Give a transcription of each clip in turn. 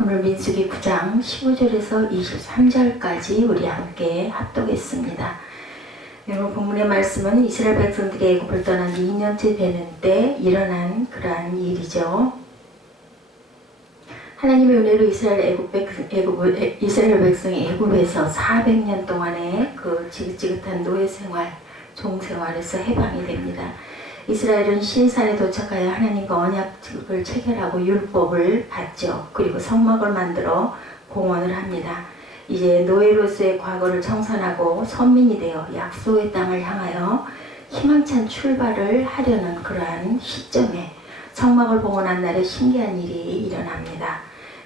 오늘 민수기 9장 15절에서 23절까지 우리 함께 합독했습니다. 오늘 본문의 말씀은 이스라엘 백성들이 애굽을 떠난 2년째 되는 때 일어난 그러한 일이죠. 하나님의 은혜로 이스라엘 백성이 애굽에서 400년 동안의 그 지긋지긋한 노예 생활, 종 생활에서 해방이 됩니다. 이스라엘은 신산에 도착하여 하나님과 언약을 체결하고 율법을 받죠. 그리고 성막을 만들어 공헌을 합니다. 이제 노예로서의 과거를 청산하고 선민이 되어 약속의 땅을 향하여 희망찬 출발을 하려는 그러한 시점에 성막을 봉헌한 날에 신기한 일이 일어납니다.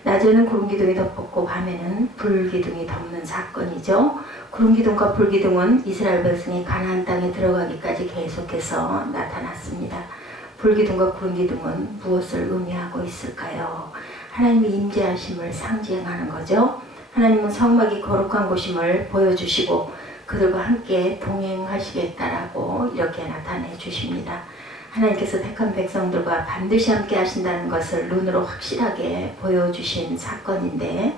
낮에는 구름기둥이 덮었고 밤에는 불기둥이 덮는 사건이죠. 구름기둥과 불기둥은 이스라엘 백성이 가나안 땅에 들어가기까지 계속해서 나타났습니다. 불기둥과 구름기둥은 무엇을 의미하고 있을까요? 하나님의 임재하심을 상징하는 거죠. 하나님은 성막이 거룩한 곳임을 보여주시고 그들과 함께 동행하시겠다라고 이렇게 나타내 주십니다. 하나님께서 택한 백성들과 반드시 함께 하신다는 것을 눈으로 확실하게 보여주신 사건인데,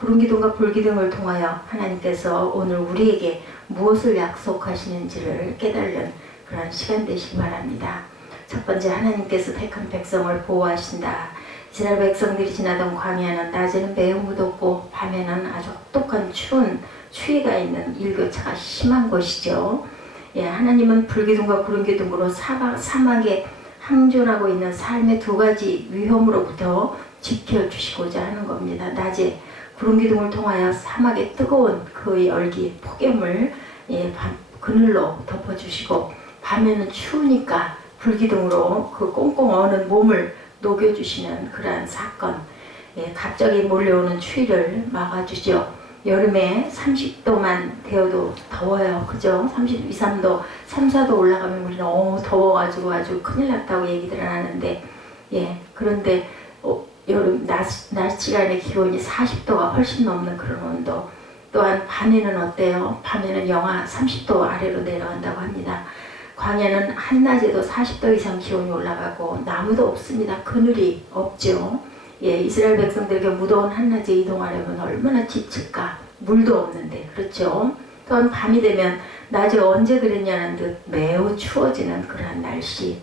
구름기둥과 불기둥을 통하여 하나님께서 오늘 우리에게 무엇을 약속하시는지를 깨달는 그런 시간 되시기 바랍니다. 첫 번째, 하나님께서 택한 백성을 보호하신다. 이스라엘 백성들이 지나던 광야는 낮에는 매우 무덥고 밤에는 아주 혹독한 추운 추위가 있는 일교차가 심한 곳이죠. 하나님은 불기둥과 구름기둥으로 사막에 항존하고 있는 삶의 두 가지 위험으로부터 지켜주시고자 하는 겁니다. 낮에 구름기둥을 통하여 사막의 뜨거운 그 열기, 폭염을 그늘로 덮어주시고, 밤에는 추우니까 불기둥으로 그 꽁꽁 얼는 몸을 녹여주시는 그러한 사건, 갑자기 몰려오는 추위를 막아주죠. 여름에 30도만 되어도 더워요. 그죠? 32, 3도, 3, 4도 올라가면 우리는 너무 더워가지고 아주 큰일 났다고 얘기들을 하는데, 그런데 여름 낮 시간의 기온이 40도가 훨씬 넘는 그런 온도. 또한 밤에는 어때요? 밤에는 영하 30도 아래로 내려간다고 합니다. 광야는 한낮에도 40도 이상 기온이 올라가고 나무도 없습니다. 그늘이 없죠. 이스라엘 백성들에게 무더운 한낮에 이동하려면 얼마나 지칠까. 물도 없는데, 그렇죠? 또한 밤이 되면 낮에 언제 그랬냐는 듯 매우 추워지는 그러한 날씨.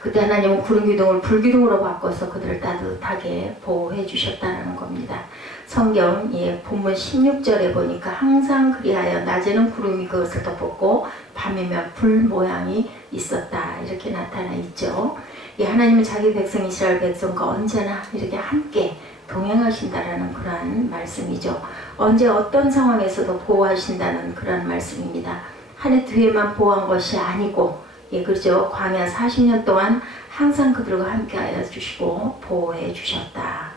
그때 하나님은 구름기둥을 불기둥으로 바꿔서 그들을 따뜻하게 보호해 주셨다는 겁니다. 성경 본문 16절에 보니까 항상 그리하여 낮에는 구름이 그것을 덮었고 밤이면 불 모양이 있었다, 이렇게 나타나 있죠. 하나님은 자기 백성 이스라엘 백성과 언제나 이렇게 함께 동행하신다라는 그러한 말씀이죠. 언제 어떤 상황에서도 보호하신다는 그런 말씀입니다. 한 해 뒤에만 보호한 것이 아니고, 그렇죠. 광야 40년 동안 항상 그들과 함께하여 주시고 보호해 주셨다.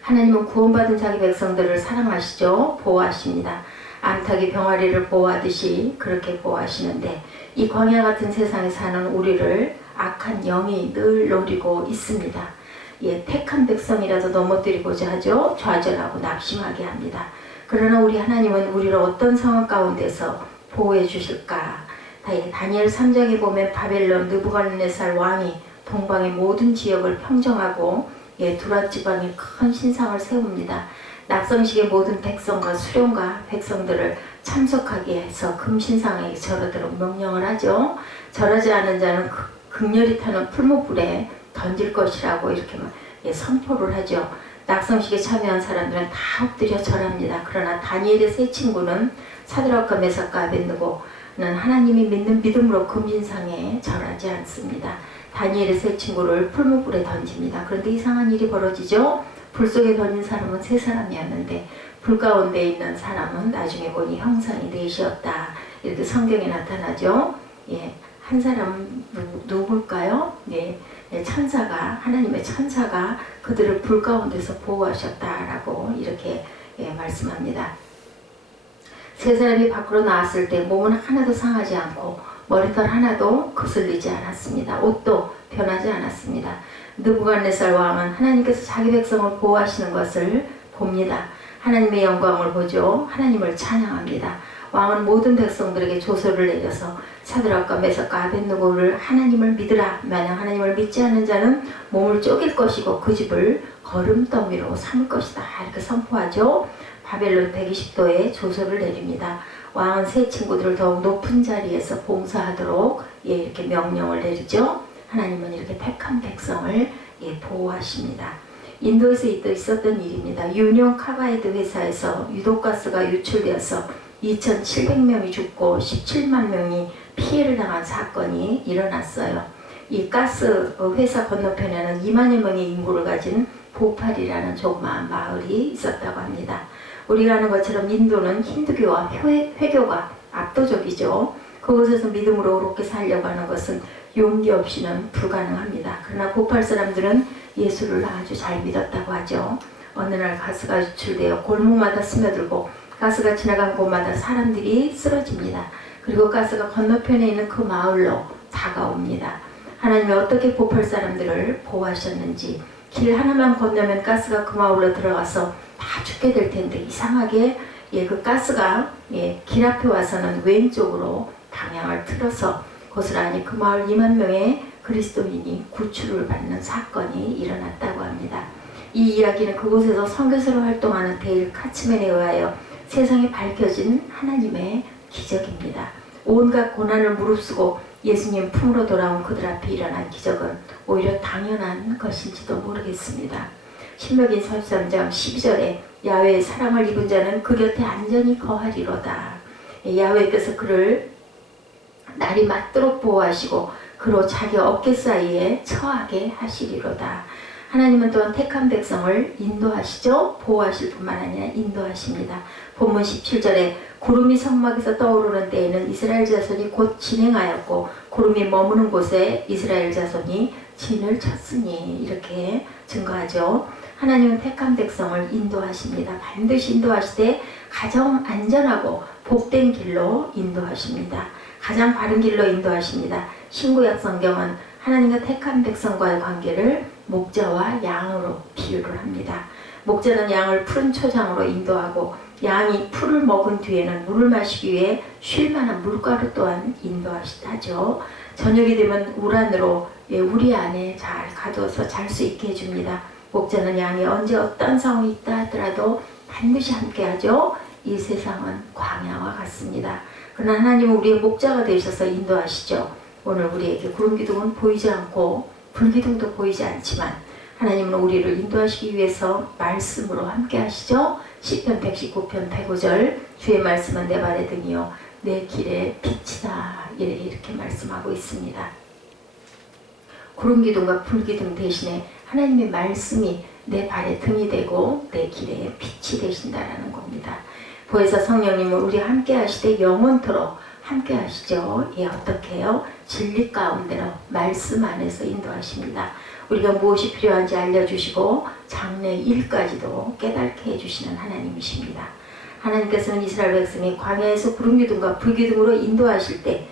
하나님은 구원받은 자기 백성들을 사랑하시죠. 보호하십니다. 암탉이 병아리를 보호하듯이 그렇게 보호하시는데, 이 광야 같은 세상에 사는 우리를 악한 영이 늘 노리고 있습니다. 택한 백성이라도 넘어뜨리고자 하죠. 좌절하고 낙심하게 합니다. 그러나 우리 하나님은 우리를 어떤 상황 가운데서 보호해 주실까? 다니엘 3장에 보면 바벨론 느부갓네살 왕이 동방의 모든 지역을 평정하고 두랏 지방에 큰 신상을 세웁니다. 낙성식의 모든 백성과 수령과 백성들을 참석하게 해서 금신상에 절하도록 명령을 하죠. 절하지 않은 자는 극렬히 타는 풀무불에 던질 것이라고 이렇게 선포를 하죠. 낙성식에 참여한 사람들은 다 엎드려 절합니다. 그러나 다니엘의 세 친구는 사드락과 메삭과 아벳느고는 하나님이 믿는 믿음으로 금신상에 절하지 않습니다. 다니엘의 세 친구를 풀무불에 던집니다. 그런데 이상한 일이 벌어지죠. 불 속에 던진 사람은 세 사람이었는데 불 가운데 있는 사람은 나중에 보니 형상이 넷이었다, 이렇게 성경에 나타나죠. 한 사람은 누굴까요? 천사가, 하나님의 천사가 그들을 불 가운데서 보호하셨다라고 이렇게 말씀합니다. 세 사람이 밖으로 나왔을 때 몸은 하나도 상하지 않고 머리털 하나도 거슬리지 않았습니다. 옷도 변하지 않았습니다. 느부갓네살 왕은 하나님께서 자기 백성을 보호하시는 것을 봅니다. 하나님의 영광을 보죠. 하나님을 찬양합니다. 왕은 모든 백성들에게 조서를 내려서 사드락과 메삭과 아벳느고를 하나님을 믿으라. 만약 하나님을 믿지 않는 자는 몸을 쪼갤 것이고 그 집을 거름더미로 삼을 것이다. 이렇게 선포하죠. 바벨론 120도에 조서를 내립니다. 왕은 세 친구들을 더욱 높은 자리에서 봉사하도록 이렇게 명령을 내리죠. 하나님은 이렇게 택한 백성을 보호하십니다. 인도에서 있었던 일입니다. 유뇽 카바이드 회사에서 유독가스가 유출되어서 2,700명이 죽고 17만 명이 피해를 당한 사건이 일어났어요. 이 가스 회사 건너편에는 2만여 명의 인구를 가진 보팔이라는 조그마한 마을이 있었다고 합니다. 우리가 아는 것처럼 인도는 힌두교와 회교가 압도적이죠. 그곳에서 믿음으로 옳게 살려고 하는 것은 용기 없이는 불가능합니다. 그러나 보팔 사람들은 예수를 아주 잘 믿었다고 하죠. 어느 날 가스가 유출되어 골목마다 스며들고 가스가 지나간 곳마다 사람들이 쓰러집니다. 그리고 가스가 건너편에 있는 그 마을로 다가옵니다. 하나님이 어떻게 보팔 사람들을 보호하셨는지, 길 하나만 건너면 가스가 그 마을로 들어가서 다 죽게 될 텐데 이상하게 그 가스가 길 앞에 와서는 왼쪽으로 방향을 틀어서 고스란히 그 마을 2만 명의 그리스도인이 구출을 받는 사건이 일어났다고 합니다. 이 이야기는 그곳에서 선교사로 활동하는 데일 카츠맨에 의하여 세상에 밝혀진 하나님의 기적입니다. 온갖 고난을 무릅쓰고 예수님 품으로 돌아온 그들 앞에 일어난 기적은 오히려 당연한 것인지도 모르겠습니다. 신명기 33장 12절에 야훼의 사랑을 입은 자는 그 곁에 안전히 거하리로다. 야훼께서 그를 날이 맞도록 보호하시고 그로 자기 어깨 사이에 처하게 하시리로다. 하나님은 또한 택한 백성을 인도하시죠. 보호하실 뿐만 아니라 인도하십니다. 본문 17절에 구름이 성막에서 떠오르는 때에는 이스라엘 자손이 곧 진행하였고 구름이 머무는 곳에 이스라엘 자손이 진을 쳤으니 이렇게 증거하죠. 하나님은 택한 백성을 인도하십니다. 반드시 인도하시되 가장 안전하고 복된 길로 인도하십니다. 가장 바른 길로 인도하십니다. 신구약 성경은 하나님과 택한 백성과의 관계를 목자와 양으로 비유를 합니다. 목자는 양을 푸른 초장으로 인도하고 양이 풀을 먹은 뒤에는 물을 마시기 위해 쉴 만한 물가로 또한 인도하시죠. 저녁이 되면 우란으로 우리 안에 잘 가둬서 잘 수 있게 해줍니다. 목자는 양이 언제 어떤 상황이 있다 하더라도 반드시 함께하죠. 이 세상은 광야와 같습니다. 그러나 하나님은 우리의 목자가 되셔서 인도하시죠. 오늘 우리에게 구름기둥은 보이지 않고 불기둥도 보이지 않지만 하나님은 우리를 인도하시기 위해서 말씀으로 함께 하시죠. 시편 119편 105절 주의 말씀은 내 발의 등이요 내 길의 빛이다 이렇게 말씀하고 있습니다. 구름기둥과 불기둥 대신에 하나님의 말씀이 내 발의 등이 되고 내 길의 빛이 되신다라는 겁니다. 보혜사 성령님은 우리 함께 하시되 영원토록 함께 하시죠. 어떻게 해요? 진리 가운데로 말씀 안에서 인도하십니다. 우리가 무엇이 필요한지 알려주시고 장래 일까지도 깨닫게 해주시는 하나님이십니다. 하나님께서는 이스라엘 백성이 광야에서 구름기둥과 불기둥으로 인도하실 때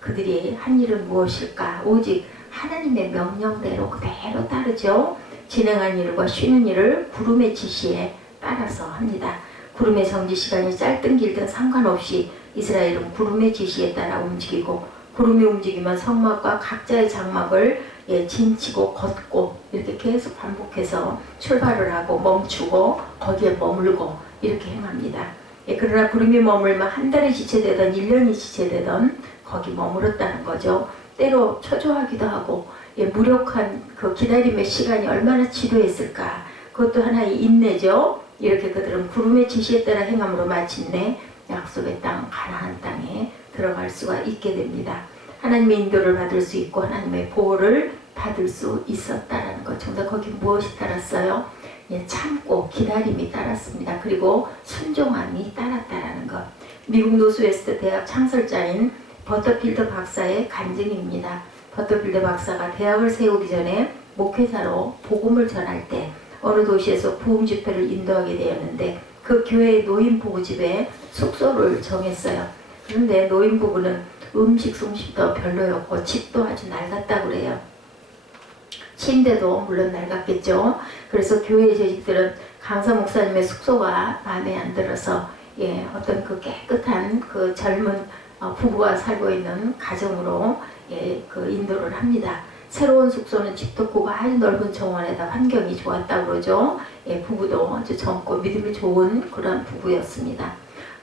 그들이 한 일은 무엇일까? 오직 하나님의 명령대로 그대로 따르죠. 진행한 일과 쉬는 일을 구름의 지시에 따라서 합니다. 구름의 성지 시간이 짧든 길든 상관없이 이스라엘은 구름의 지시에 따라 움직이고 구름이 움직이면 성막과 각자의 장막을 진치고 걷고 이렇게 계속 반복해서 출발을 하고 멈추고 거기에 머물고 이렇게 행합니다. 그러나 구름이 머물면 한 달이 지체되던 1년이 지체되던 거기 머물었다는 거죠. 때로 초조하기도 하고 무력한 그 기다림의 시간이 얼마나 지루했을까. 그것도 하나의 인내죠. 이렇게 그들은 구름의 지시에 따라 행함으로 마침내 약속의 땅 가나안 땅에 들어갈 수가 있게 됩니다. 하나님의 인도를 받을 수 있고 하나님의 보호를 받을 수 있었다라는 것. 정작 거기 무엇이 따랐어요? 참고 기다림이 따랐습니다. 그리고 순종함이 따랐다라는 것. 미국 노스웨스트 대학 창설자인 버터필드 박사의 간증입니다. 버터필드 박사가 대학을 세우기 전에 목회자로 복음을 전할 때 어느 도시에서 부흥 집회를 인도하게 되었는데 그 교회의 노인 부부집에 숙소를 정했어요. 그런데 노인 부부는 음식 솜씨도 별로였고 집도 아주 낡았다고 그래요. 침대도 물론 낡았겠죠. 그래서 교회의 조직들은 강사 목사님의 숙소가 마음에 안 들어서 어떤 그 깨끗한 그 젊은 부부가 살고 있는 가정으로 그 인도를 합니다. 새로운 숙소는 집도 아주 넓은 정원에다 환경이 좋았다고 그러죠. 부부도 아주 젊고 믿음이 좋은 그런 부부였습니다.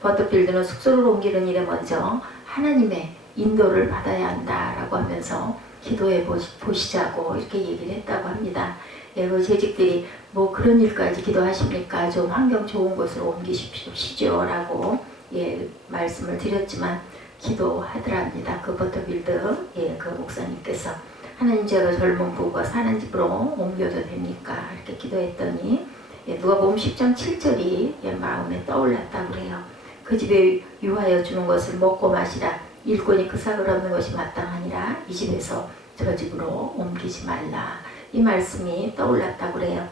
버터필드는 숙소를 옮기는 일에 먼저 하나님의 인도를 받아야 한다라고 하면서 기도해 보시자고 이렇게 얘기를 했다고 합니다. 그 재직들이 뭐 그런 일까지 기도하십니까? 좀 환경 좋은 곳으로 옮기십시오 라고 말씀을 드렸지만 기도하더랍니다. 그 버터필드 그 목사님께서 하나님, 제가 젊은 부부가 사는 집으로 옮겨도 됩니까? 이렇게 기도했더니 누가복음 10장 7절이 마음에 떠올랐다고 그래요. 그 집에 유하여 주는 것을 먹고 마시라. 일꾼이 그 삭을 얻는 것이 마땅하니라. 이 집에서 저 집으로 옮기지 말라. 이 말씀이 떠올랐다고 그래요.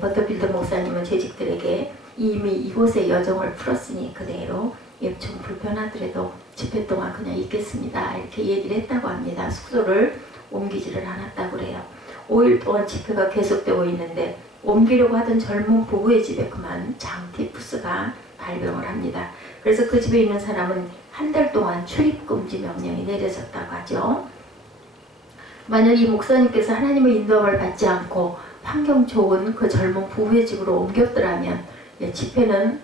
버터필드 목사님은 재직들에게 이미 이곳의 여정을 풀었으니 그대로 좀 불편하더라도 집회 동안 그냥 있겠습니다. 이렇게 얘기를 했다고 합니다. 숙소를 옮기지를 않았다고 그래요. 5일 동안 집회가 계속되고 있는데 옮기려고 하던 젊은 부부의 집에 그만 장티푸스가 발병을 합니다. 그래서 그 집에 있는 사람은 한 달 동안 출입금지 명령이 내려졌다고 하죠. 만약 이 목사님께서 하나님의 인도함을 받지 않고 환경 좋은 그 젊은 부부의 집으로 옮겼더라면 집회는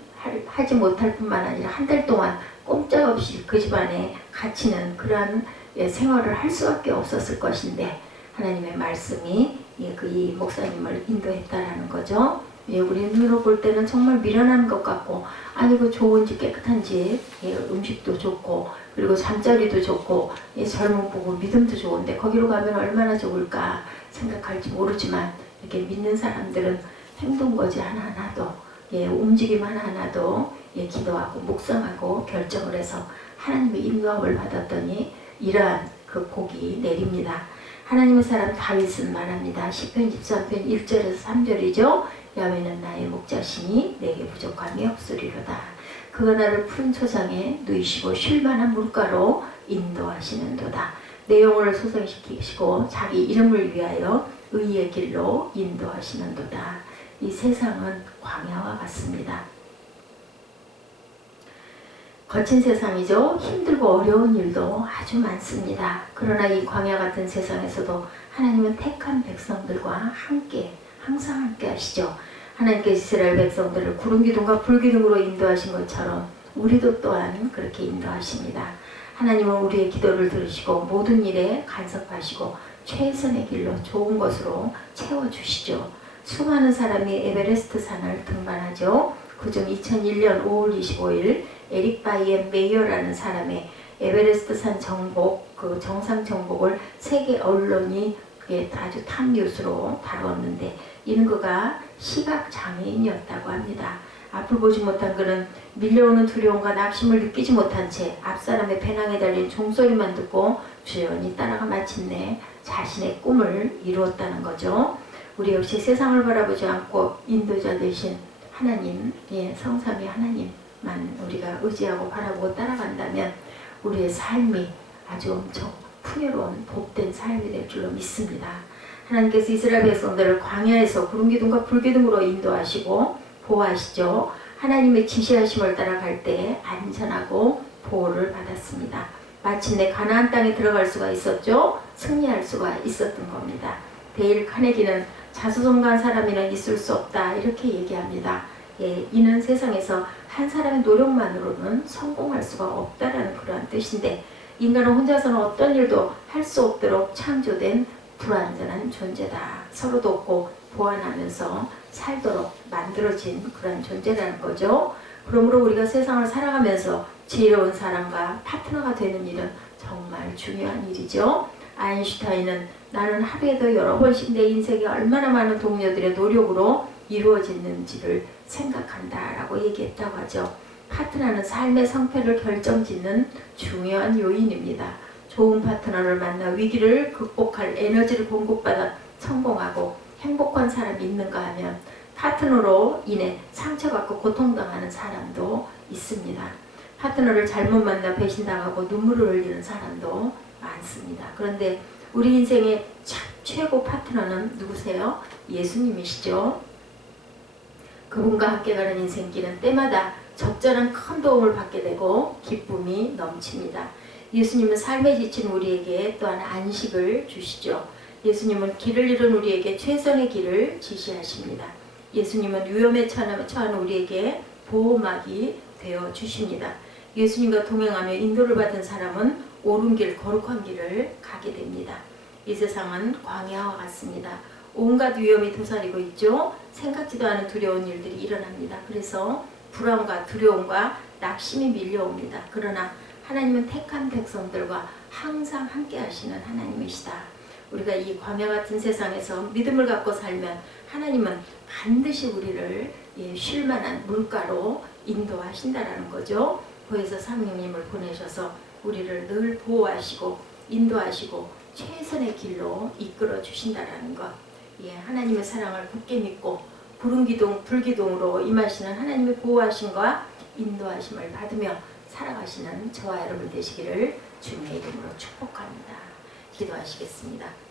하지 못할 뿐만 아니라 한 달 동안 꼼짝없이 그 집안에 갇히는 그러한 생활을 할 수밖에 없었을 것인데 하나님의 말씀이 이 목사님을 인도했다라는 거죠. 우리 눈으로 볼 때는 정말 미련한 것 같고, 아니 그 좋은 집, 깨끗한 집, 음식도 좋고 그리고 잠자리도 좋고 젊은 부부 믿음도 좋은데 거기로 가면 얼마나 좋을까 생각할지 모르지만 이렇게 믿는 사람들은 행동거지 하나하나도 움직임 하나하나도 기도하고 묵상하고 결정을 해서 하나님의 인도함을 받았더니 이러한 그 복이 내립니다. 하나님의 사람 다윗은 말합니다. 시편 23편 1절에서 3절이죠. 야훼는 나의 목자시니 내게 부족함이 없으리로다. 그가 나를 푸른 초장에 누이시고 쉴만한 물가로 인도하시는도다. 내 영혼을 소생시키시고 자기 이름을 위하여 의의 길로 인도하시는도다. 이 세상은 광야와 같습니다. 거친 세상이죠. 힘들고 어려운 일도 아주 많습니다. 그러나 이 광야 같은 세상에서도 하나님은 택한 백성들과 항상 함께 하시죠. 하나님께서 이스라엘 백성들을 구름기둥과 불기둥으로 인도하신 것처럼 우리도 또한 그렇게 인도하십니다. 하나님은 우리의 기도를 들으시고 모든 일에 간섭하시고 최선의 길로 좋은 것으로 채워주시죠. 수많은 사람이 에베레스트 산을 등반하죠. 그중 2001년 5월 25일 에릭 바이엔 메이어라는 사람의 에베레스트 산 정복, 그 정상 정복을 세계 언론이 아주 탑 뉴스로 다루었는데 이는 그가 시각 장애인이었다고 합니다. 앞을 보지 못한 그는 밀려오는 두려움과 낙심을 느끼지 못한 채 앞사람의 배낭에 달린 종소리만 듣고 조용히 따라가 마침내 자신의 꿈을 이루었다는 거죠. 우리 역시 세상을 바라보지 않고 인도자 되신 하나님, 성삼위 하나님만 우리가 의지하고 바라보고 따라간다면 우리의 삶이 아주 엄청 풍요로운 복된 삶이 될 줄로 믿습니다. 하나님께서 이스라엘 백성들을 광야에서 구름기둥과 불기둥으로 인도하시고 보호하시죠. 하나님의 지시하심을 따라갈 때 안전하고 보호를 받았습니다. 마침내 가나안 땅에 들어갈 수가 있었죠. 승리할 수가 있었던 겁니다. 데일 카네기는 자수성가한 사람이는 있을 수 없다 이렇게 얘기합니다. 이는 세상에서 한 사람의 노력만으로는 성공할 수가 없다라는 그러한 뜻인데 인간은 혼자서는 어떤 일도 할 수 없도록 창조된 불완전한 존재다. 서로 돕고 보완하면서 살도록 만들어진 그런 존재라는 거죠. 그러므로 우리가 세상을 살아가면서 지혜로운 사람과 파트너가 되는 일은 정말 중요한 일이죠. 아인슈타인은 나는 하루에도 여러 번씩 내 인생에 얼마나 많은 동료들의 노력으로 이루어지는지를 생각한다 라고 얘기했다고 하죠. 파트너는 삶의 성패를 결정짓는 중요한 요인입니다. 좋은 파트너를 만나 위기를 극복할 에너지를 공급받아 성공하고 행복한 사람이 있는가 하면 파트너로 인해 상처받고 고통당하는 사람도 있습니다. 파트너를 잘못 만나 배신당하고 눈물을 흘리는 사람도 많습니다. 그런데 우리 인생의 최고 파트너는 누구세요? 예수님이시죠. 그분과 함께 가는 인생길은 때마다 적절한 큰 도움을 받게 되고 기쁨이 넘칩니다. 예수님은 삶에 지친 우리에게 또한 안식을 주시죠. 예수님은 길을 잃은 우리에게 최선의 길을 지시하십니다. 예수님은 위험에 처한 우리에게 보호막이 되어 주십니다. 예수님과 동행하며 인도를 받은 사람은 옳은 길, 거룩한 길을 가게 됩니다. 이 세상은 광야와 같습니다. 온갖 위험이 도사리고 있죠. 생각지도 않은 두려운 일들이 일어납니다. 그래서 불안과 두려움과 낙심이 밀려옵니다. 그러나 하나님은 택한 백성들과 항상 함께 하시는 하나님이시다. 우리가 이 광야 같은 세상에서 믿음을 갖고 살면 하나님은 반드시 우리를 쉴 만한 물가로 인도하신다라는 거죠. 그래서 성령님을 보내셔서 우리를 늘 보호하시고 인도하시고 최선의 길로 이끌어 주신다라는 것. 하나님의 사랑을 굳게 믿고 불기둥으로 임하시는 하나님의 보호하심과 인도하심을 받으며 살아가시는 저와 여러분 되시기를 주님의 이름으로 축복합니다. 기도하시겠습니다.